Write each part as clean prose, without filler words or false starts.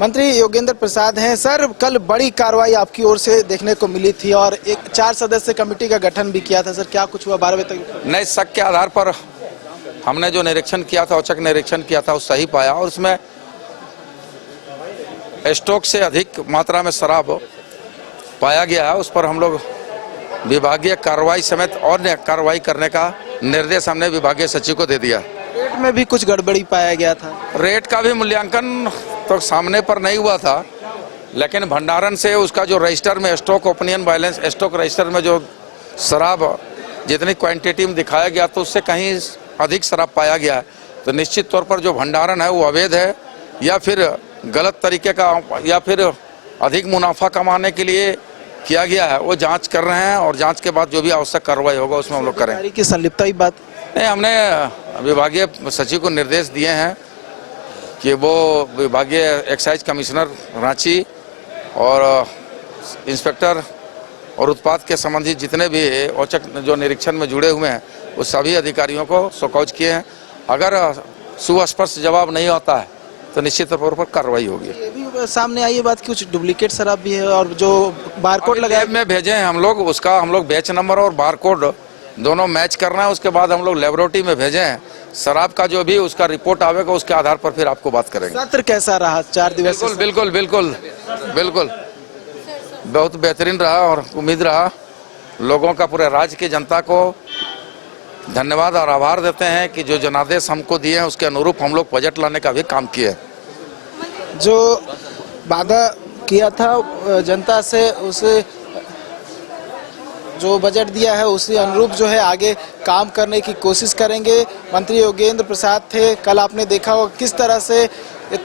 मंत्री योगेंद्र प्रसाद हैं। सर, कल बड़ी कार्रवाई आपकी ओर से देखने को मिली थी और एक 4 सदस्य कमेटी का गठन भी किया था। सर, क्या कुछ हुआ 12 बजे तक? नए शक के आधार पर हमने जो निरीक्षण किया था, औचक निरीक्षण किया था, वो सही पाया और उसमें स्टॉक से अधिक मात्रा में शराब पाया गया है। उस पर हम लोग विभागीय कार्रवाई समेत और कार्रवाई करने का निर्देश हमने विभागीय सचिव को दे दिया। रेट में भी कुछ गड़बड़ी पाया गया था। रेट का भी मूल्यांकन तो सामने पर नहीं हुआ था, लेकिन भंडारण से उसका जो रजिस्टर में stock opinion balance stock register में जो शराब जितनी क्वांटिटी में दिखाया गया तो उससे कहीं अधिक शराब पाया गया। तो निश्चित तौर पर जो भंडारण है वो अवैध है या फिर गलत तरीके का या फिर अधिक मुनाफा कमाने के लिए किया गया है, वो जांच कर रहे हैं और जांच के बाद जो भी आवश्यक कार्रवाई होगा उसमें हम लोग करें। की संलिप्तता की बात नहीं, हमने विभागीय सचिव को निर्देश दिए हैं कि वो विभागीय एक्साइज कमिश्नर रांची और इंस्पेक्टर और उत्पाद के संबंधित जितने भी औचक जो निरीक्षण में जुड़े हुए हैं वो सभी अधिकारियों को शोकॉज किए हैं। अगर सुस्पष्ट जवाब नहीं होता है तो निश्चित तौर पर कार्रवाई होगी। ये भी सामने आई है बात कि कुछ डुप्लीकेट शराब भी है और जो बारकोड लगा लैब में भेजे हैं हम लोग, उसका हम लोग बैच नंबर और बारकोड दोनों मैच करना है। उसके बाद हम लोग लेबोरेटरी में भेजे हैं। शराब का जो भी उसका रिपोर्ट आवेगा उसके आधार पर फिर आपको बात करेंगे। सत्र कैसा रहा 4 दिवस? बिल्कुल बिल्कुल बिल्कुल बहुत बेहतरीन रहा और उम्मीद रहा लोगों का, पूरे राज्य की जनता को धन्यवाद और आभार देते हैं कि जो जनादेश हमको दिए हैं उसके अनुरूप हम लोग बजट लाने का भी काम किए। जो वादा किया था जनता से, उसे जो बजट दिया है उसी अनुरूप जो है आगे काम करने की कोशिश करेंगे। मंत्री योगेंद्र प्रसाद थे। कल आपने देखा हो किस तरह से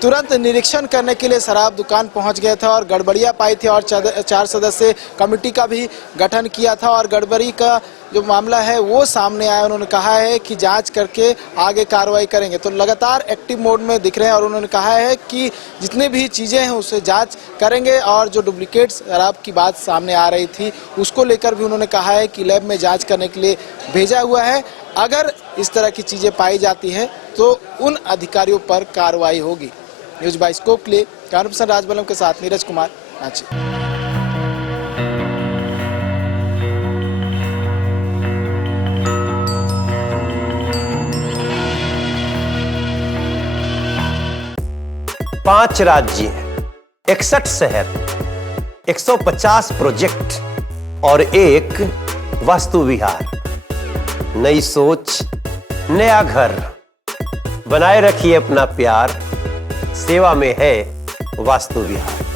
तुरंत निरीक्षण करने के लिए शराब दुकान पहुंच गए थे और गड़बड़ियां पाई थी और 4 सदस्य कमेटी का भी गठन किया था और गड़बड़ी का जो मामला है वो सामने आया। उन्होंने कहा है कि जांच करके आगे कार्रवाई करेंगे। तो लगातार एक्टिव मोड में दिख रहे हैं और उन्होंने कहा है कि जितने भी चीज़ें हैं उसे जांच करेंगे और जो डुप्लीकेट शराब की बात सामने आ रही थी उसको लेकर भी उन्होंने कहा है कि लैब में जाँच करने के लिए भेजा हुआ है। अगर इस तरह की चीज़ें पाई जाती हैं तो उन अधिकारियों पर कार्रवाई होगी। न्यूज़ बाय स्कोप के लिए कैमरा पर्सन राजबलम के साथ नीरज कुमार, रांची। 5 राज्य, 61 शहर, 150 प्रोजेक्ट और एक वास्तु विहार। नई सोच, नया घर। बनाए रखिए अपना प्यार, सेवा में है वास्तु विहार।